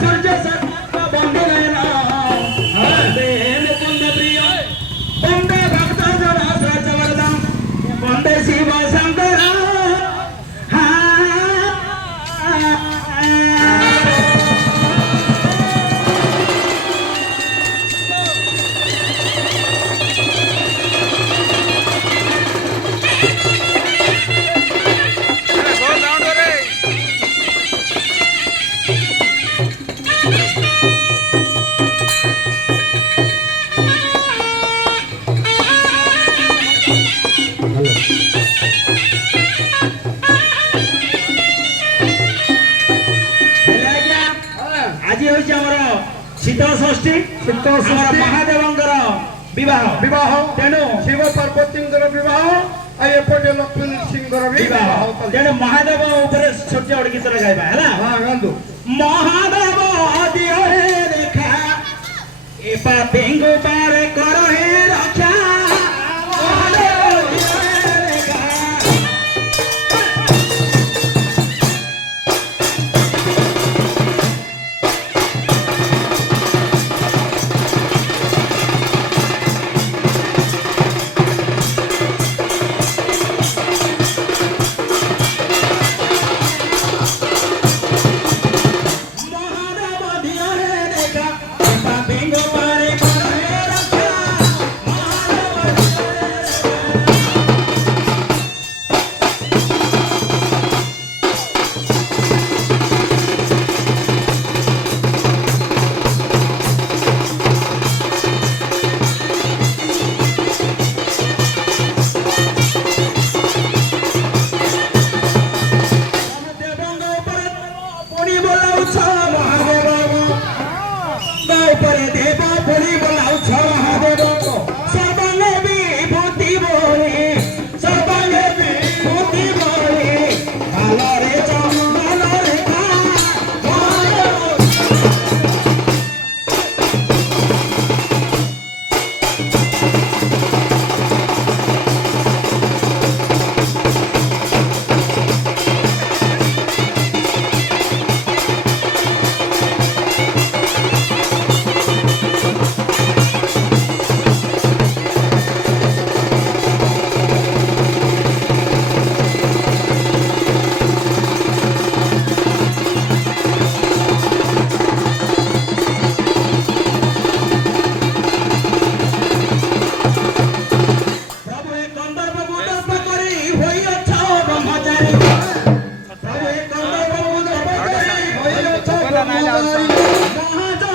সূর্য সত্য বন্দে নয়ন বন্দে মুকুন্দ প্রিয় বন্দে ভক্ত জন সচবরদম বন্দে শিব শঙ্কর আজি হচ্ছে আমার শীতল ষষ্ঠী মহাদেবঙ্কর বিবাহ বিবাহ তেণু শিব পার্বতীঙ্কর বিবাহ আর এপটে লক্ষ্মী সিংহর বিবাহ বিবাহ তেণু মহাদেব উপরে সূর্য ଗୋଟେ ଗୀତରେ ଗାଇବା ହେଲା হ্যাঁ গান্ধু ମହାଦେବ ଦିଅ ହେ ଦେଖା ଏ ପାପୀଙ୍କୁ ପାରେ କର ହେ ରକ୍ଷା ମହାଦେବ ଦିଅ ହେ ଦେଖା মহাদেব দিଅ ହେ ଦେଖା ଏ ପାପୀଙ୍କୁ ପାରେ କର ହେ ରକ୍ଷା ମହାଦେବ ଦିଅ ହେ ଦେଖା ଦେବଙ୍କ ଉପରେ ପୁଣି ବୋଲାଉଛ ମହାଦେବ ଉପରେ ଦେବ ପୁଣି ବୋଲାଉଛ ମହାଦେବ ସର୍ବାଙ୍ଗ ବିଭୂତି ବୋଳି ସର୍ବାଙ୍ଗ ବିଭୂତି ବୋଳି କାଲରେ ଚନ୍ଦନ ରେଖା ମହାଦେବ प्रभु एक गंधर्व दर्प करी होइछ ब्रह्मचारी प्रभु एक गंधर्व दर्प करी होइछ ब्रह्मचारी महाज